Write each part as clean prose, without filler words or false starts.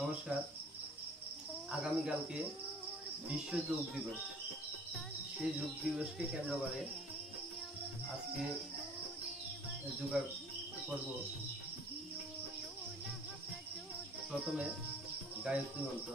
নমস্কার। আগামীকালকে বিশ্ব যোগ দিবস। সেই যোগ দিবসকে কেন্দ্র করে আজকে যোগা করব। প্রথমে গায়ত্রী মন্ত্র।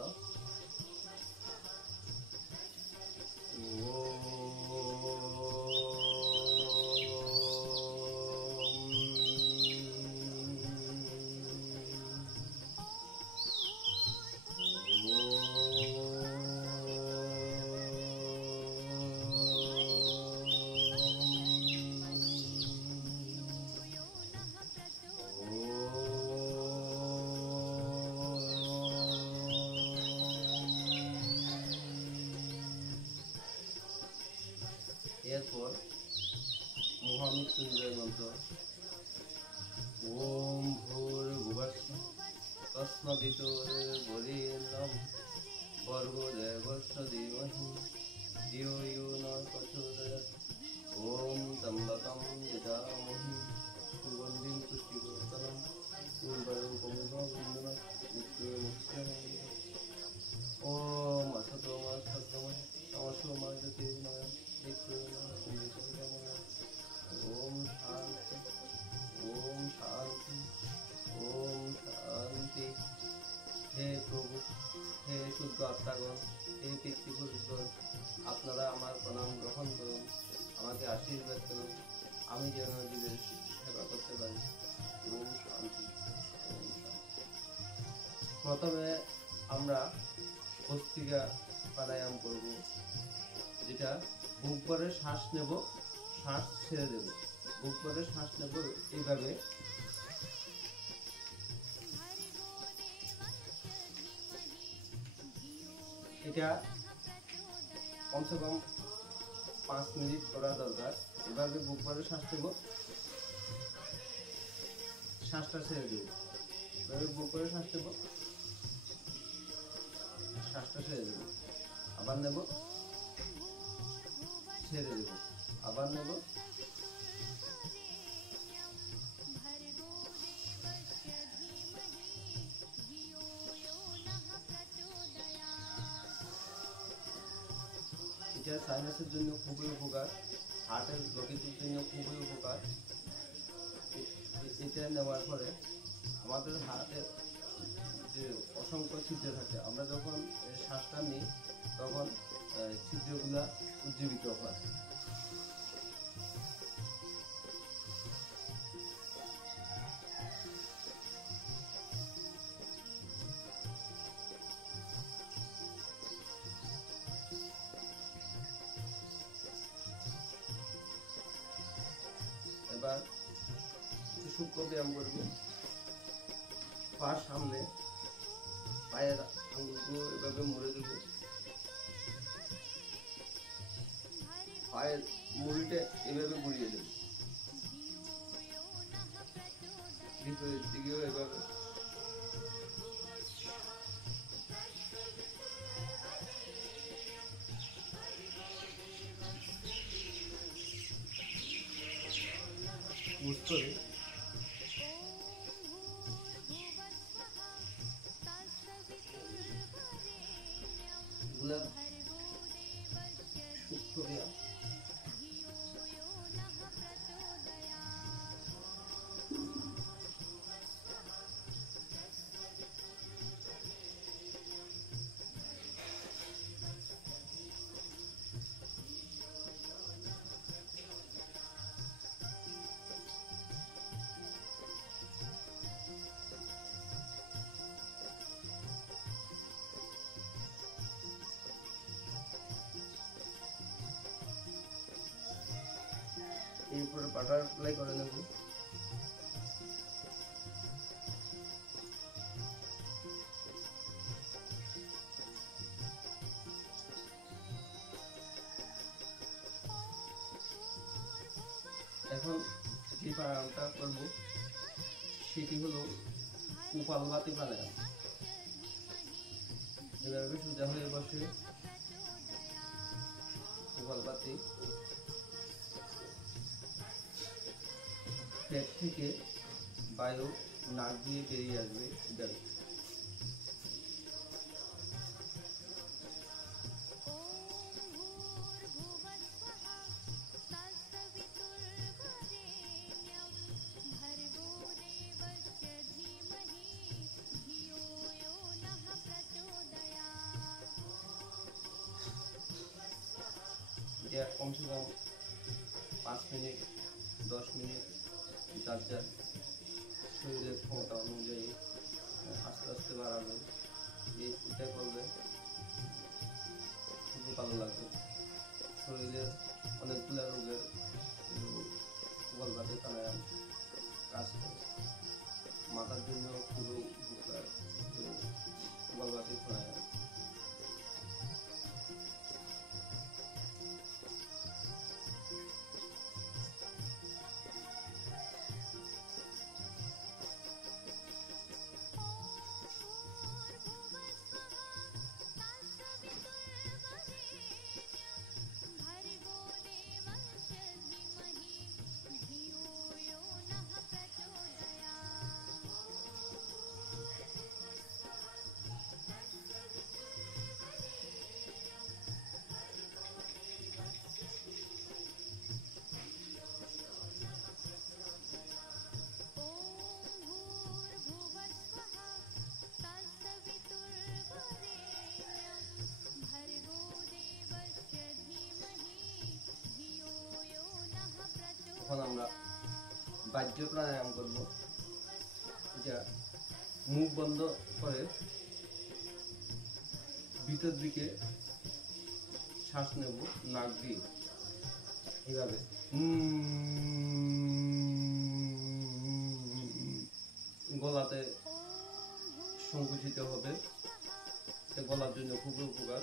এরপর মহামৃত্যুঞ্জয় মন্ত্র। ওম ভূর্ভুবস্সুঃ তস্মাৎবিতুর্বরেণ্যং ভর্গো দেবস্য ধীমহি ধিয়ো ইয়ো নঃ প্রচোদয়াৎ। ওম ত্র্যম্বকং যজামহে সুগন্ধিং পুষ্টিবর্ধনং উর্বারুকমিব বন্ধনাৎ মৃত্যুর্মুক্ষীয়মামৃতঙ্। ওম অসতো মা সদ্গময় তমসো মা জ্যোতির্গময় মৃত্যুর্মৃত্যুর্গময়। ওম শান্তি ওম শান্তি ওম শান্তি। হে প্রভু, হে শুদ্ধ আত্মাগণ, হে পিতৃপুরুষগণ, আপনারা আমার প্রণাম গ্রহণ করুন, আমাকে আশীর্বাদ করুন, আমি যেন জীবের সেবা করতে পারি। ওম শান্তি ওম শান্তি। প্রথমে আমরা ভস্ত্রিকা প্রাণায়াম করব, যেটা বুক ভরে শ্বাস নেব, শ্বাস ছেড়ে দেব। বুক ভরে শ্বাস নেব এইভাবে। এটা কমসে কম 5 মিনিট করা দরকার। এভাবে বুক ভরে শ্বাস নেব, শ্বাসটা ছেড়ে দেব। এভাবে বুক ভরে শ্বাস নেব, শ্বাসটা ছেড়ে দেব। আবার নেব, ছেড়ে দেব, আবার নেব। এটা সাইনাসের জন্য খুবই উপকার, হার্টের রোগীদের জন্য খুবই উপকার। এটা নেওয়ার পরে আমাদের হার্টের যে অসংখ্য ছিদ্র থাকে, আমরা যখন শ্বাসটা নিই তখন ছিদ্রগুলা উজ্জীবিত হয়। এবার সূক্ষ্ম ব্যায়াম করব। পা সামনে, পায়ের আঙুলগুলো এভাবে মুড়ে দেব। পায়ের মুড়িটা এভাবে ঘুরিয়ে দেব, ভিতরের দিকেও এভাবে। বুঝতে হবে এগুলা সূক্ষ্ম ব্যায়াম। এরপরে বাটারফ্লাই করে নেব। এখন যে প্রাণায়ামটা করব সেটি হলো কপালভাতি প্রাণায়াম। এভাবে সোজা হয়ে বসে কপালভাতি, পেট থেকে বায়ু নাক দিয়ে বেরিয়ে আসবে। কমসে কম 5 মিনিট 10 মিনিট যার যার শরীরের ক্ষমতা অনুযায়ী আস্তে আস্তে বাড়াবে। এটা করলে খুবই ভালো লাগবে। শরীরের অনেকগুলো রোগের কপালভাতি প্রাণায়াম কাজ করে। মাথার জন্য খুবই উপকার কপালভাতি প্রাণায়াম। এখন আমরা বাহ্য প্রাণায়াম করব। এটা মুখ বন্ধ করে ভিতর দিকে শ্বাস নেব নাক দিয়ে, এইভাবে গলাতে সংকুচিত হবে। এটা গলার জন্য খুবই উপকার।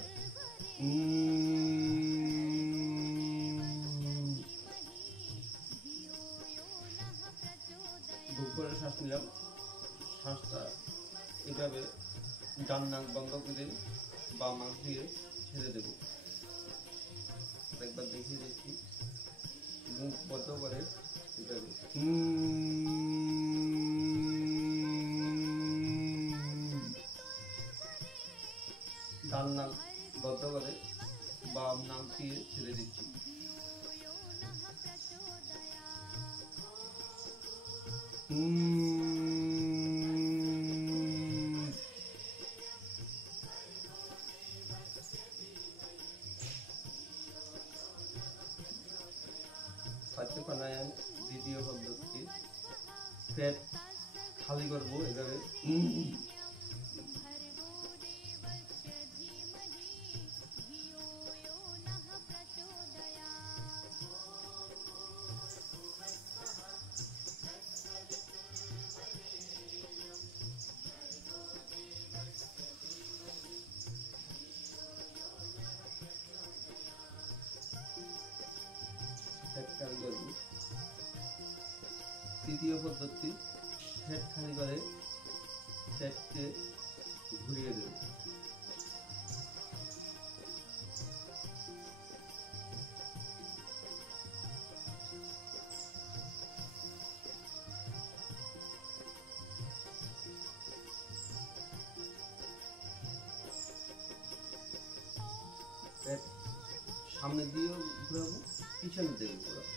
বুক করে শ্বাস নিলাম, শ্বাসটা এভাবে ডান নাক বন্ধ করে বাম নাক দিয়ে ছেড়ে দেব। একবার দেখিয়ে দিচ্ছি, মুখ বন্ধ করে এভাবে ডান নাক বন্ধ করে বাম নাক দিয়ে ছেড়ে দিচ্ছি। বাহ্য প্রাণায়াম দ্বিতীয় পদ্ধতি, পেট খালি করবো এভাবে। তৃতীয় পদ্ধতি, পেট খালি করে পেটকে ঘুরিয়ে দেব। পেট সামনে দিয়েও ঘুরাবো, পিছনে দিয়েও ঘুরাবো।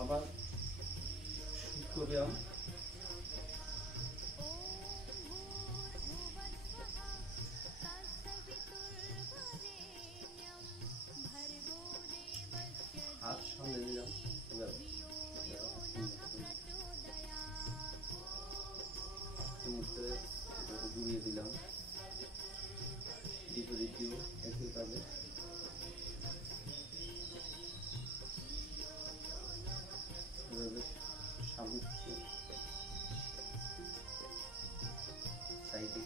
আবার সূক্ষ্ম ব্যায়াম, হাত সামনে দিলাম, ঘুরিয়ে দিলাম, বিপরীত দিয়েও একইভাবে। সাইডে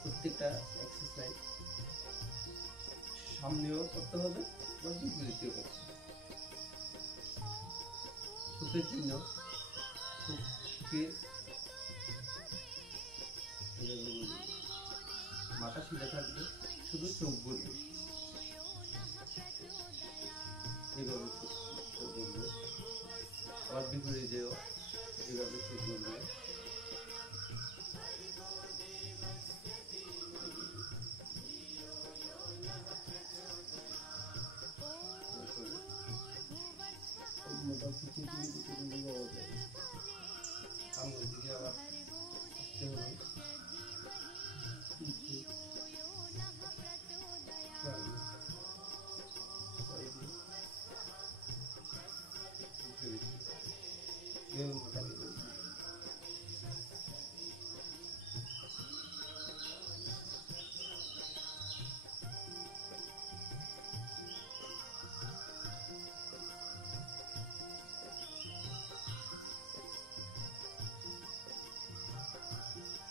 প্রত্যেকটা এক্সারসাইজ সামনেও করতে হবে বা বিপরীতেও করতে হবে। চোখের জন্য চোখকে মাথা সিধা থাকবে, শুধু চোখ ঘুরবে। এইভাবে চোখ বুঝবে, আবার বিপরীতেও এইভাবে চোখ বুঝবে। সামনের দিকে আবার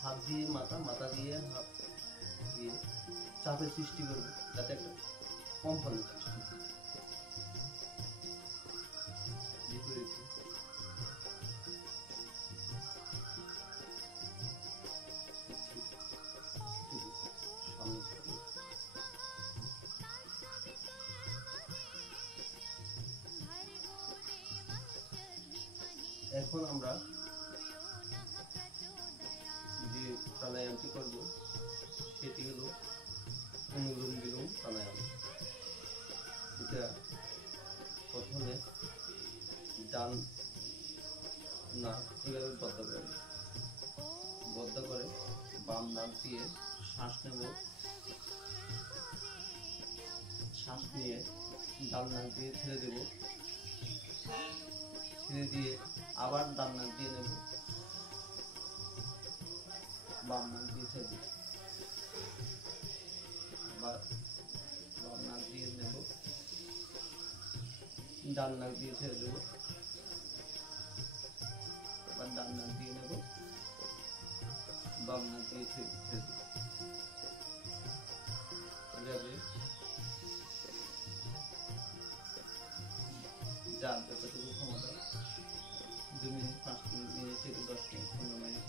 হাত দিয়ে মাথা দিয়ে হাত দিয়ে চাপের সৃষ্টি করবে, যাতে একটা কম্পনের সৃষ্টি হয়। এখন আমরা যে প্রাণায়ামটি করব সেটি হলো অনুলোম বিলোম প্রাণায়াম। এটা প্রথমে ডান নাক এভাবে বদ্ধ করে বাম নাক দিয়ে শ্বাস নেব, শ্বাস নিয়ে ডান নাক দিয়ে ছেড়ে দেব, ছেড়ে দিয়ে আবার ডান নাক দিয়ে নেব, বাম নাক দিয়ে ছেড়ে দেব, আবার বাম নাক দিয়ে নেব, ডান নাক দিয়ে ছেড়ে দেব, আবার ডান নাক দিয়ে নেব, বাম নাক দিয়ে ছেড়ে দেব। এভাবে যার যতটুকু ক্ষমতা 2 মিনিট, 5 মিনিট থেকে 10 মিনিট, 15 মিনিট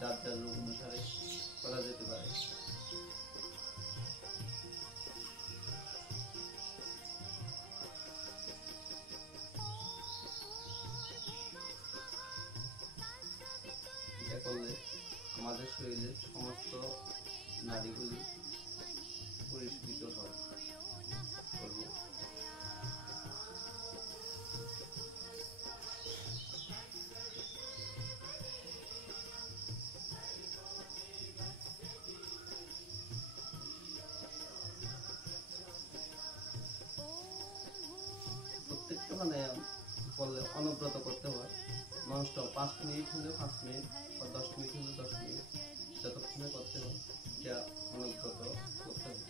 যার যার রোগ অনুসারে করা যেতে পারে। এটা করলে আমাদের শরীরের সমস্ত নাড়িগুলি পরিস্ফুটিত হয়। প্রত্যেকটা প্রাণায়াম করলে অনবরত করতে হয়, ননস্টপ 5 মিনিট হলে 5 মিনিট বা 10 মিনিট হলে 10 মিনিট যতক্ষণে করতে হয় এটা অনবরত করতে হবে।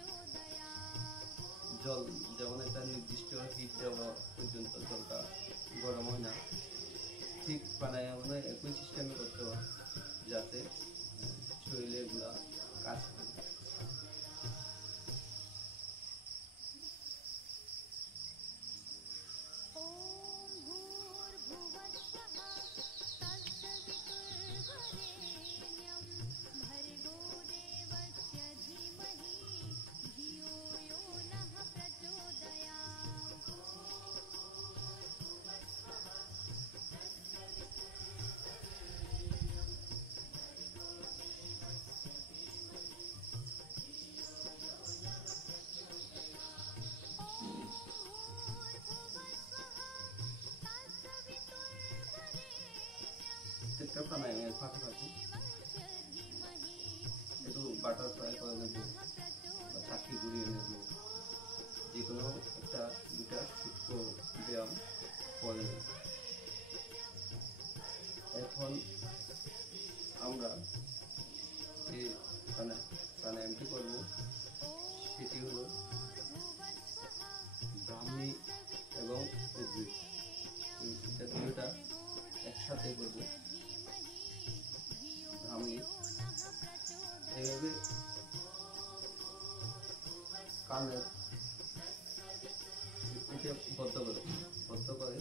জল যেমন একটা নির্দিষ্ট হিট দেওয়া পর্যন্ত জলটা গরম হয় না, ঠিক প্রাণায়ামে একই সিস্টেমে করতে হয় যাতে শরীরে এগুলা কাজ করে। প্রত্যেকটা প্রাণায়ামের ফাঁকে একটু বাটারফ্লাই করে নেব বা চাকরি ঘুরিয়ে নেব, যে কোনো একটা দুটা সূক্ষ্ম ব্যায়াম করে নেব। এখন আমরা যে প্রাণায়ামটি করব সেটি হলো ব্রাহ্মী এবং উদ্ভিদ, দুটা একসাথে করব। ব্রাহ্মী এইভাবে কানের বদ্ধ করে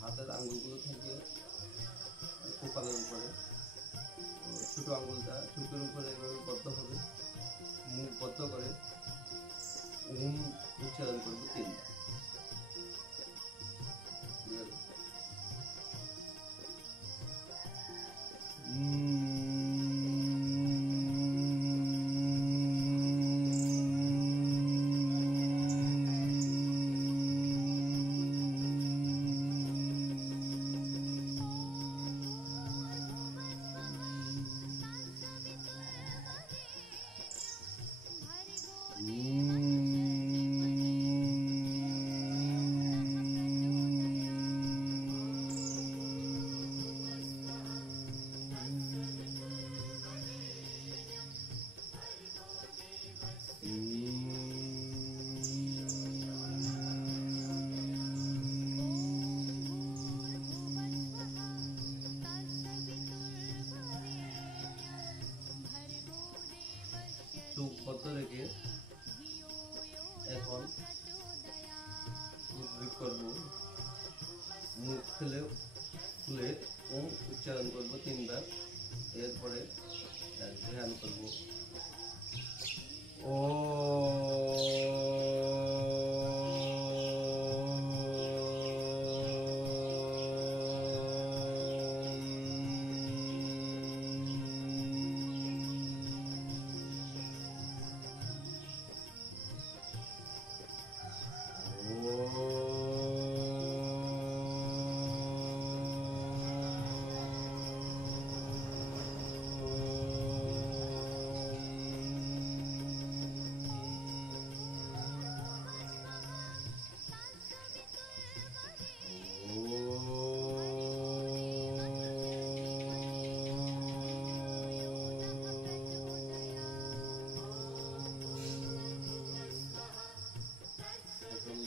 হাতের আঙ্গুলগুলো থেকে কপালের উপরে, ছোট আঙ্গুলটা চুপের উপরে এভাবে বদ্ধ হবে, মুখ বদ্ধ করে ওম উচ্চারণ করব 3 বার। চোখ বন্ধ রেখে এখন উদ্ভিদ করব, মুখ খুলে ওম উচ্চারণ করব 3 বার। এরপরে ধ্যান করব। ও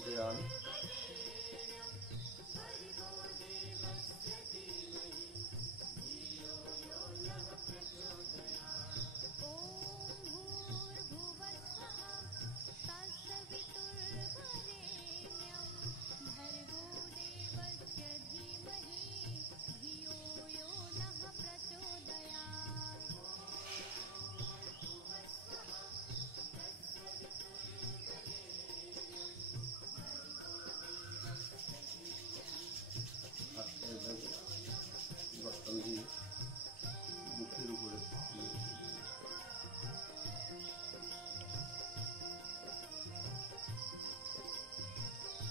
ध्यान। বুকের উপরে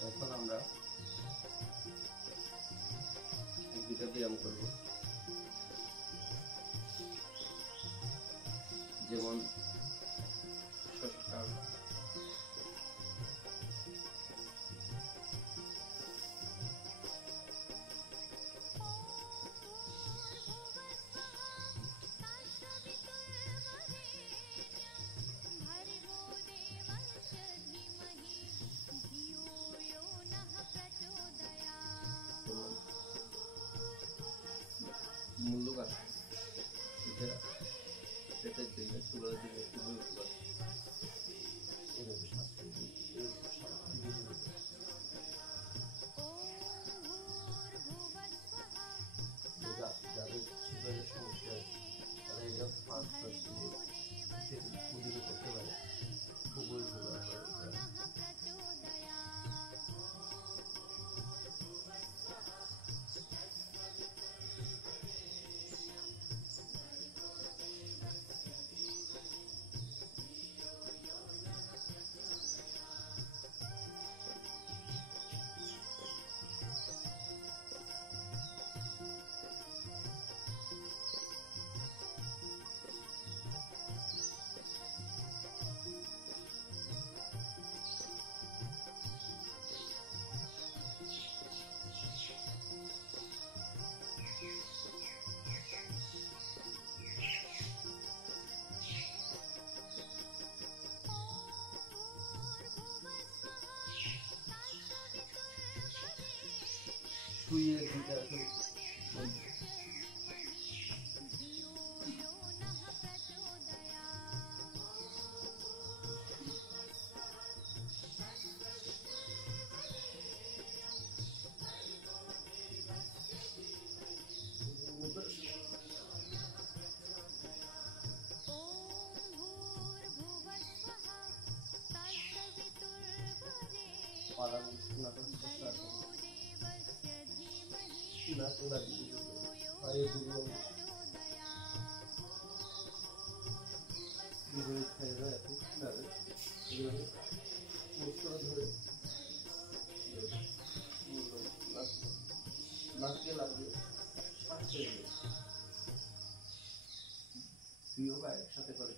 এখন আমরা দুটা ব্যায়াম করব, যেমন মূল্যবান এটা পেটের জন্য সুগার দিলে খুবই উপকার। যাদের সুগারের সমস্যা তারা এটা 5 দিনে করতে পারে, খুবই উপকার হয়। নাকে লাগিয়ে পায়ে দুর্বল বিপরীত পায়ে একই নাড়ে এইভাবে মুখটা ধরে নাকে লাগিয়ে শ্বাস ছেড়ে দেবে। দুইবার একসাথে করে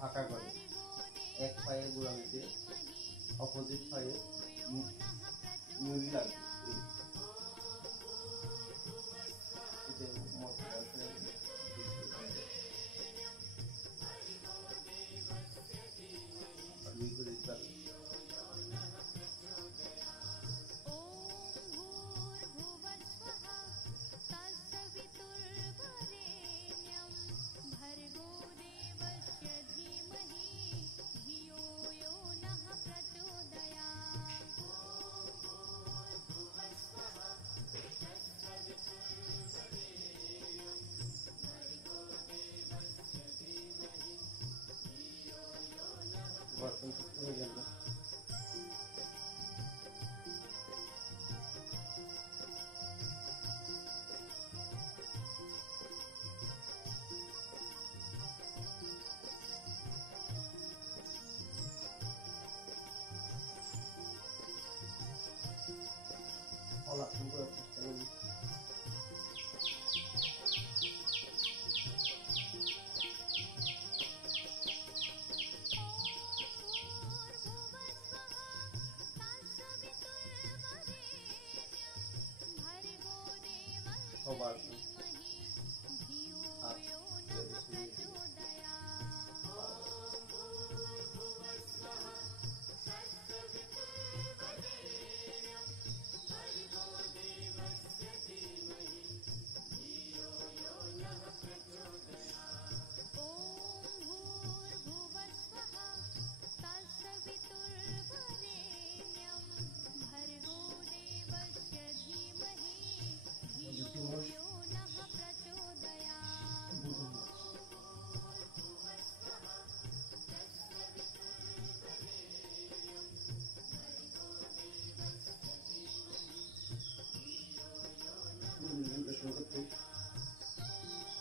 ফাঁকা করে এক পায়ে গোড়ালিতে অপোজিট পায়ে মুড়ি লাগবে। সবার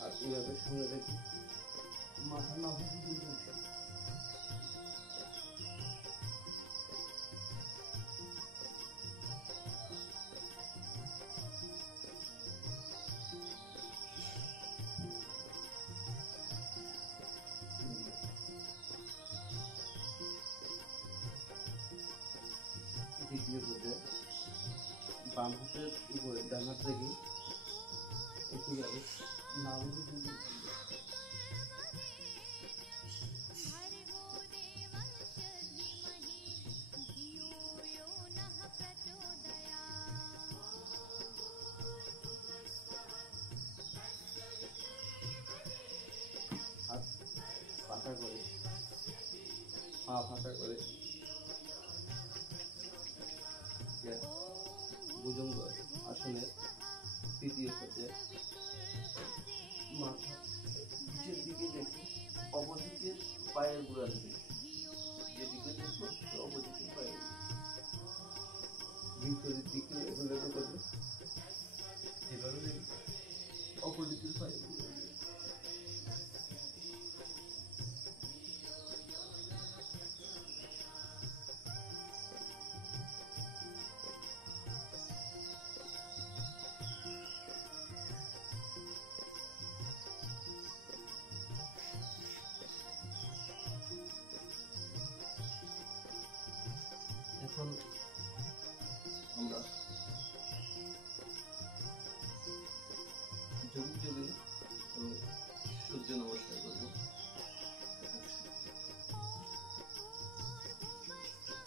আর এইভাবে সঙ্গে রেখে মাথা না দ্বিতীয় পদে বাম হাতের উপরে ডান হাত রেখে একইভাবে না বুঝে যদি হাত পাতা করে পা ফাঁকা করে ভুজঙ্গ আসনে তৃতীয় পর্যায়ে মাথা নিচের দিকে রেখে অপরদিকে পায়ের গোড়া দিকে যেদিকে দেখবো অপরদিকে পায়ের বিপরীত দিকে এগুলো করবে এভাবে অপরদিকের পায়ের গোড়া এখন আমরা যোগী যোগী এবং সূর্য নমস্কার করব।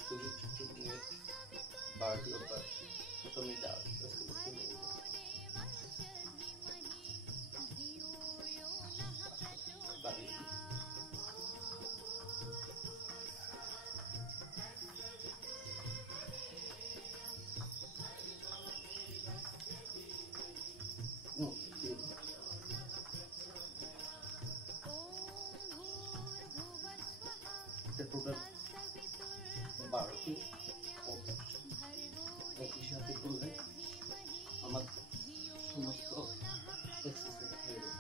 যোগী চোখ নিয়ে 12টি অভ্যাস প্রথমে এটা আস্তে আস্তে করতে হবে। টোটাল 12টি একই সাথে করলে আমার সমস্ত এক্সারসাইজ হয়ে যাবে।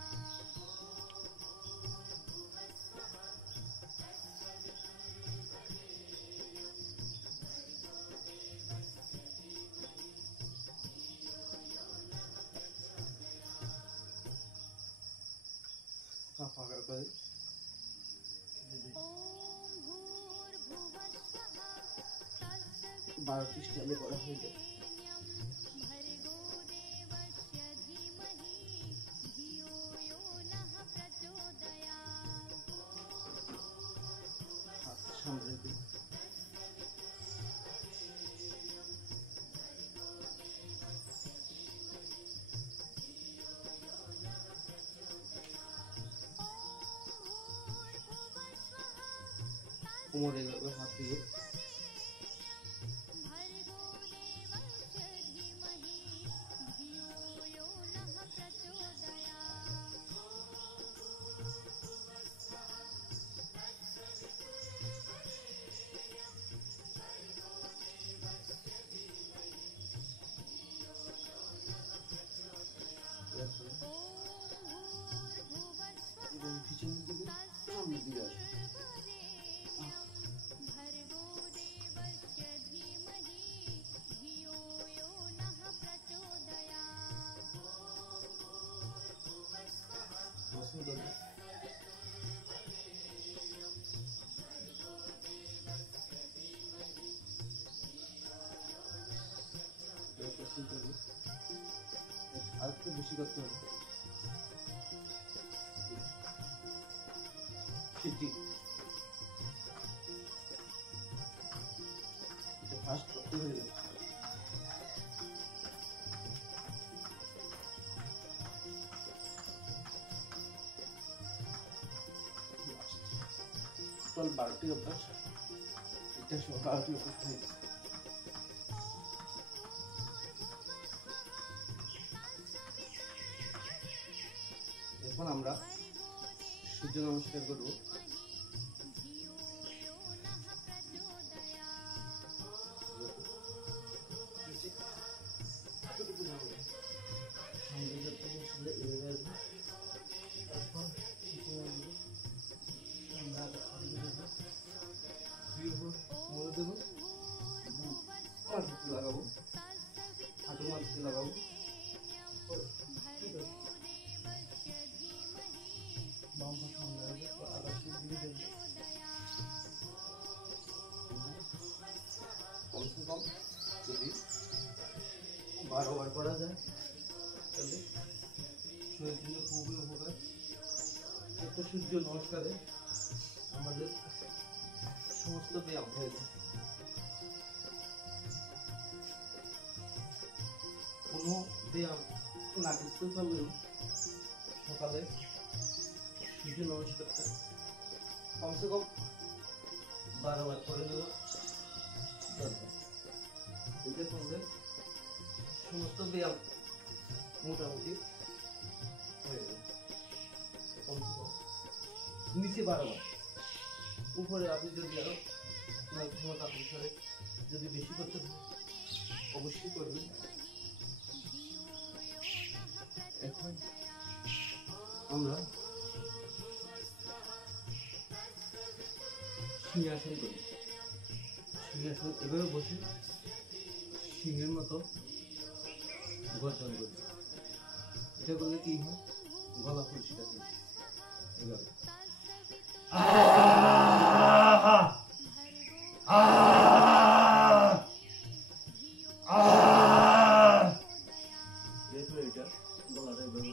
ফাঁকা করে 12টি স্টেপে করা হয়ে যায়। সামনে দিন কোমরে এভাবে হাত দিয়ে পিছনের দিকে সামনের দিকে আসবে। আরেকটু বেশি করতে হবে। ফার্স্ট করতে হয়ে যাবে। টোটাল 12টি অভ্যাস, এটা সহ 12টি অভ্যাস হয়ে গেছে। এখন আমরা সূর্য নমস্কার করব। লাগাবো হাঁটু মাটিতে লাগাবো। বাম পাশ সামনে রাখবো, আকাশের দিকে দেখবো। কমসে কম যদি 12 বার করা যায় তাহলে শরীরের জন্য খুবই সূর্য নমস্কারে আমাদের সমস্ত ব্যায়াম হয়ে যায়। কোনো ব্যায়াম না করতে পারলেও সকালে সূর্য নমস্কারটা কমসে কম 12 বার করে নেওয়া দরকার। এটা করলে সমস্ত ব্যায়াম মোটামুটি হয়ে যাবে। কমসে কম নিচে 12 বার, উপরে আপনি যদি আরো ক্ষমতা অনুসারে যদি বেশি করতে পারেন অবশ্যই করবেন। এখন আমরা সিংহাসন করি। সিংহাসন এভাবে বসে সিংহের মতো গর্জন করি। এটা করলে কি হয়, গলা পরিষ্কার হয়। এভাবে এরপরে এটা গলাটা এভাবে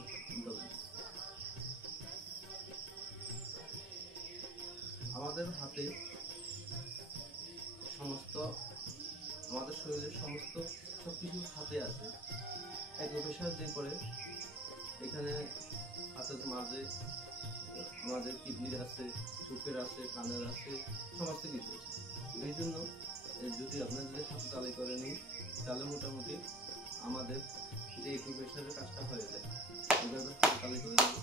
আমাদের হাতে সমস্ত আমাদের শরীরের সমস্ত সবকিছু হাতে আছে। অ্যাকুপ্রেশার যে করে এখানে হাতের মাঝে আমাদের কিডনির আছে, চোখের আছে, কানের আছে, সমস্ত কিছু আছে। এই জন্য যদি আপনার যদি হাতে তালি করে নিই তাহলে মোটামুটি আমাদের যে অ্যাকুপ্রেশারের কাজটা হয়ে যায়। এভাবে হাতে তালি করে দেবো,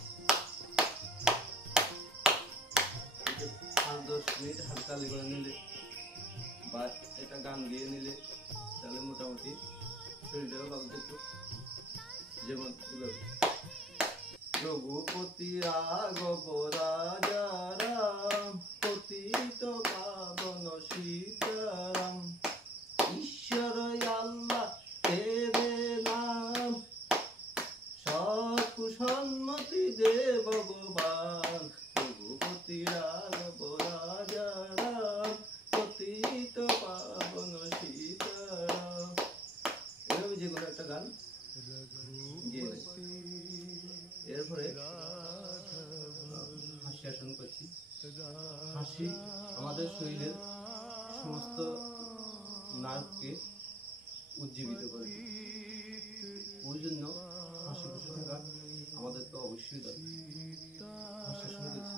5-10 মিনিট হাতে তালি করে নিলে বা এটা গান গিয়ে নিলে তাহলে মোটামুটি শরীরটাও ভালো থাকবে। যেমন রঘুপতি রাঘব রাজা রাম পতিত পাবন সীতারাম ঈশ্বর আল্লাহ তেরে নাম সৎকুসন্মতি দে ভগবান। রঘুপতি রাঘব রাজা রাম পতিত পাবন সীতারাম। এভাবে যে কোনো একটা গান গিয়ে নেই। এরপরে হাসি আসন করছি। হাসি আমাদের শরীরের সমস্ত নার্ভকে উজ্জীবিত করে। ওই জন্য হাসি খুশি থাকা আমাদের তো অবশ্যই দরকার। হাসি আসন করছি।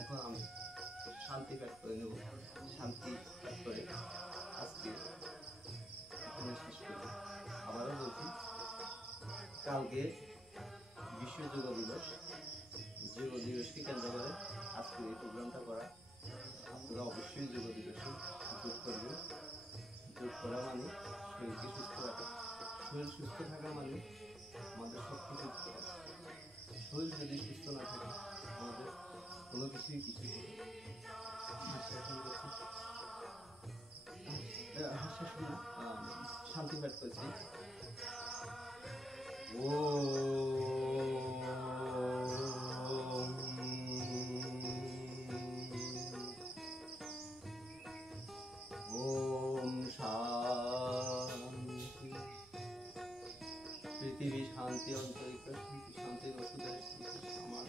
এখন আমি শান্তি পাঠ করে নেব। শান্তি পাঠ করে আজকে এখানে শেষ করব। আবারও বলছি, কালকে বিশ্ব যোগ দিবস। যোগ দিবসকে কেন্দ্র করে আজকে এই প্রোগ্রামটা করা। আপনারা অবশ্যই যোগ দিবসে যোগ করবেন। যোগ করা মানে শরীরকে সুস্থ রাখা। শরীর সুস্থ থাকা মানে আমাদের শক্তি সুস্থ রাখা। শরীর যদি সুস্থ না থাকে আমাদের কোনো কিছুই কিছু হবে না। শান্তি পাঠ করছি। ওম শান্তি। পৃথিবী শান্তি, অন্তরিক্ষ শান্তি, শান্তি বসুদেব শান্তি সমাজ।